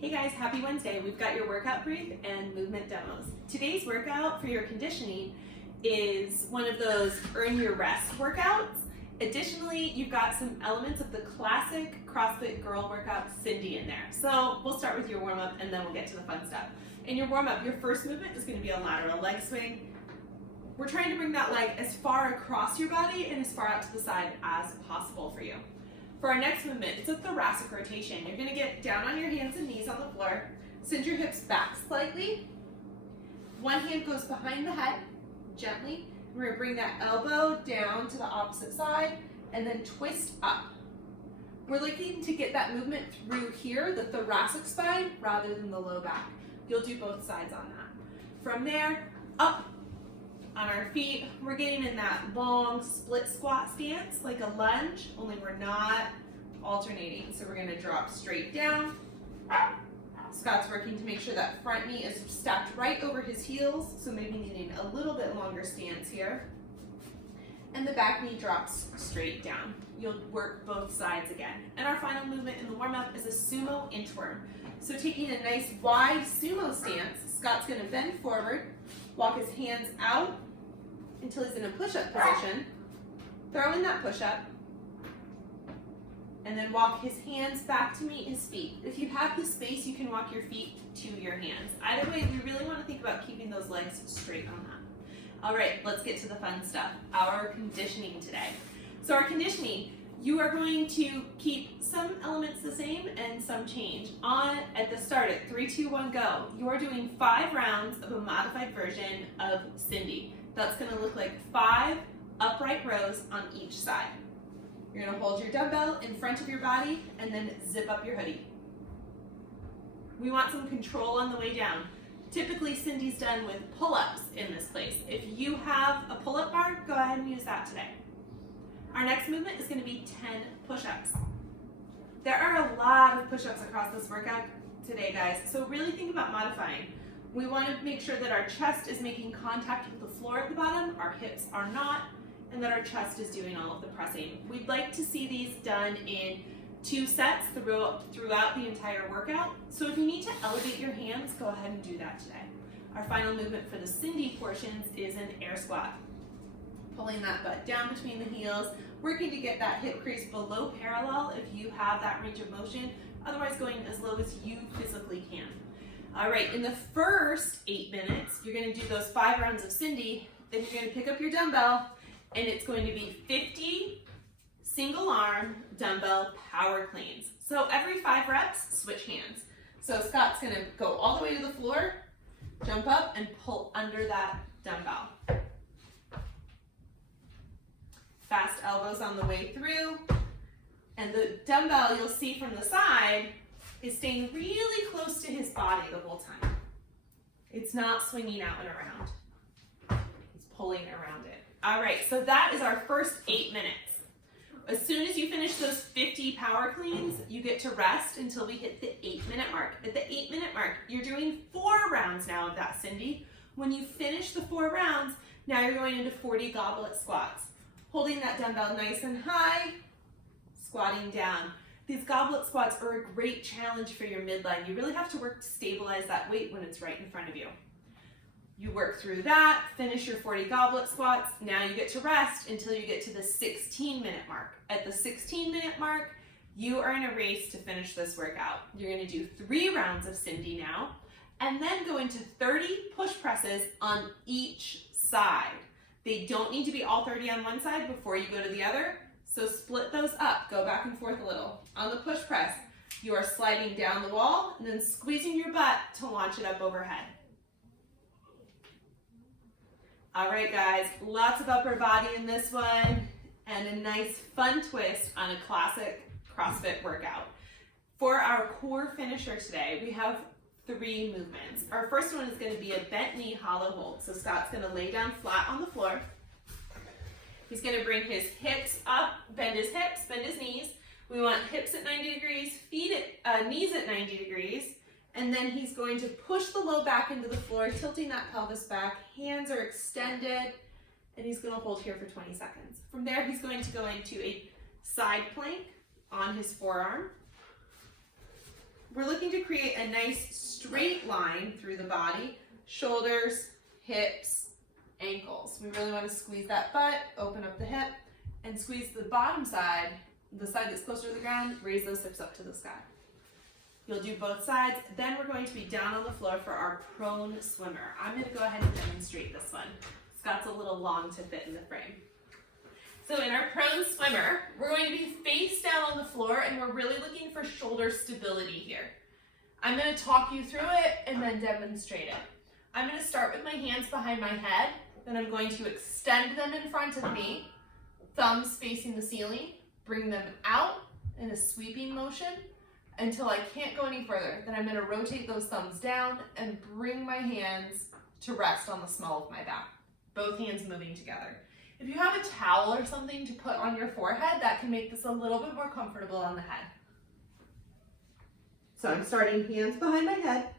Hey guys, happy Wednesday. We've got your workout brief and movement demos. Today's workout for your conditioning is one of those earn your rest workouts. Additionally, you've got some elements of the classic CrossFit girl workout Cindy in there. So we'll start with your warm up and then we'll get to the fun stuff. In your warm up, your first movement is going to be a lateral leg swing. We're trying to bring that leg as far across your body and as far out to the side as possible for you. For our next movement, it's a thoracic rotation. You're gonna get down on your hands and knees on the floor, send your hips back slightly. One hand goes behind the head, gently. We're gonna bring that elbow down to the opposite side and then twist up. We're looking to get that movement through here, the thoracic spine, rather than the low back. You'll do both sides on that. From there, up on our feet, we're getting in that long split squat stance, like a lunge, only we're not alternating. So we're gonna drop straight down. Scott's working to make sure that front knee is stacked right over his heels, so maybe needing a little bit longer stance here. And the back knee drops straight down. You'll work both sides again. And our final movement in the warm-up is a sumo inchworm. So taking a nice wide sumo stance, Scott's gonna bend forward, walk his hands out until he's in a push-up position, throw in that push-up, and then walk his hands back to meet his feet. If you have the space, you can walk your feet to your hands. Either way, we really want to think about keeping those legs straight on that. All right, let's get to the fun stuff, our conditioning today. So our conditioning, you are going to keep some elements the same and some change. At the start at 3, 2, 1, go. You are doing 5 rounds of a modified version of Cindy. That's gonna look like 5 upright rows on each side. You're gonna hold your dumbbell in front of your body and then zip up your hoodie. We want some control on the way down. Typically, Cindy's done with pull-ups in this place. If you have a pull-up bar, go ahead and use that today. Our next movement is gonna be 10 push-ups. There are a lot of push-ups across this workout today, guys, so really think about modifying. We want to make sure that our chest is making contact with the floor at the bottom, our hips are not, and that our chest is doing all of the pressing. We'd like to see these done in 2 sets throughout the entire workout. So if you need to elevate your hands, go ahead and do that today. Our final movement for the Cindy portions is an air squat. Pulling that butt down between the heels, working to get that hip crease below parallel if you have that range of motion, otherwise going as low as you physically can. All right, in the first 8 minutes, you're gonna do those 5 rounds of Cindy, then you're gonna pick up your dumbbell, and it's going to be 50 single arm dumbbell power cleans. So every 5 reps, switch hands. So Scott's gonna go all the way to the floor, jump up, and pull under that dumbbell. Fast elbows on the way through, and the dumbbell you'll see from the side is staying really close to his body the whole time. It's not swinging out and around. It's pulling around it. All right, so that is our first 8 minutes. As soon as you finish those 50 power cleans, you get to rest until we hit the 8-minute mark. At the 8-minute mark, you're doing 4 rounds now of that Cindy. When you finish the 4 rounds, now you're going into 40 goblet squats. Holding that dumbbell nice and high, squatting down. These goblet squats are a great challenge for your midline. You really have to work to stabilize that weight when it's right in front of you. You work through that, finish your 40 goblet squats. Now you get to rest until you get to the 16-minute mark. At the 16-minute mark, you are in a race to finish this workout. You're gonna do 3 rounds of Cindy now, and then go into 30 push presses on each side. They don't need to be all 30 on one side before you go to the other. So split those up, go back and forth a little. On the push press, you are sliding down the wall and then squeezing your butt to launch it up overhead. All right, guys, lots of upper body in this one and a nice fun twist on a classic CrossFit workout. For our core finisher today, we have 3 movements. Our first one is going to be a bent knee hollow hold. So Scott's going to lay down flat on the floor. He's going to bring his hips up, bend his hips, bend his knees. We want hips at 90 degrees, knees at 90 degrees, and then he's going to push the low back into the floor, tilting that pelvis back. Hands are extended, and he's going to hold here for 20 seconds. From there, he's going to go into a side plank on his forearm. We're looking looking to create a nice straight line through the body, shoulders, hips, ankles. We really want to squeeze that butt, open up the hip, and squeeze the bottom side, the side that's closer to the ground, raise those hips up to the sky. You'll do both sides. Then we're going to be down on the floor for our prone swimmer. I'm going to go ahead and demonstrate this one. Scott's a little long to fit in the frame. So in our prone swimmer, we're going to be face down on the floor, and we're really looking for shoulder stability here. I'm going to talk you through it and then demonstrate it. I'm going to start with my hands behind my head, then I'm going to extend them in front of me, thumbs facing the ceiling, bring them out in a sweeping motion until I can't go any further. Then I'm going to rotate those thumbs down and bring my hands to rest on the small of my back, both hands moving together. If you have a towel or something to put on your forehead, that can make this a little bit more comfortable on the head. So I'm starting hands behind my head,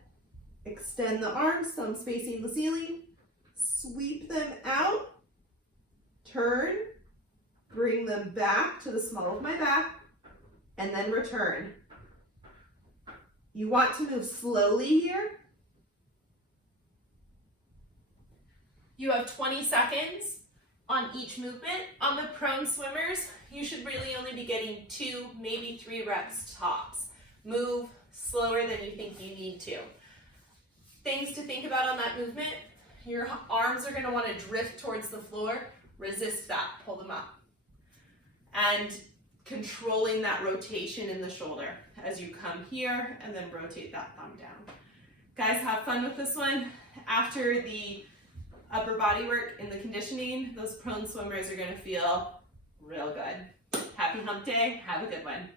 extend the arms, thumbs facing the ceiling, sweep them out, turn, bring them back to the small of my back, and then return. You want to move slowly here. You have 20 seconds on each movement. On the prone swimmers, you should really only be getting 2, maybe 3 reps tops. Move slower than you think you need to. Things to think about on that movement: your arms are going to want to drift towards the floor. Resist that, pull them up. And controlling that rotation in the shoulder as you come here and then rotate that thumb down. Guys, have fun with this one. After the upper body work in the conditioning, those prone swimmers are going to feel real good. Happy hump day. Have a good one.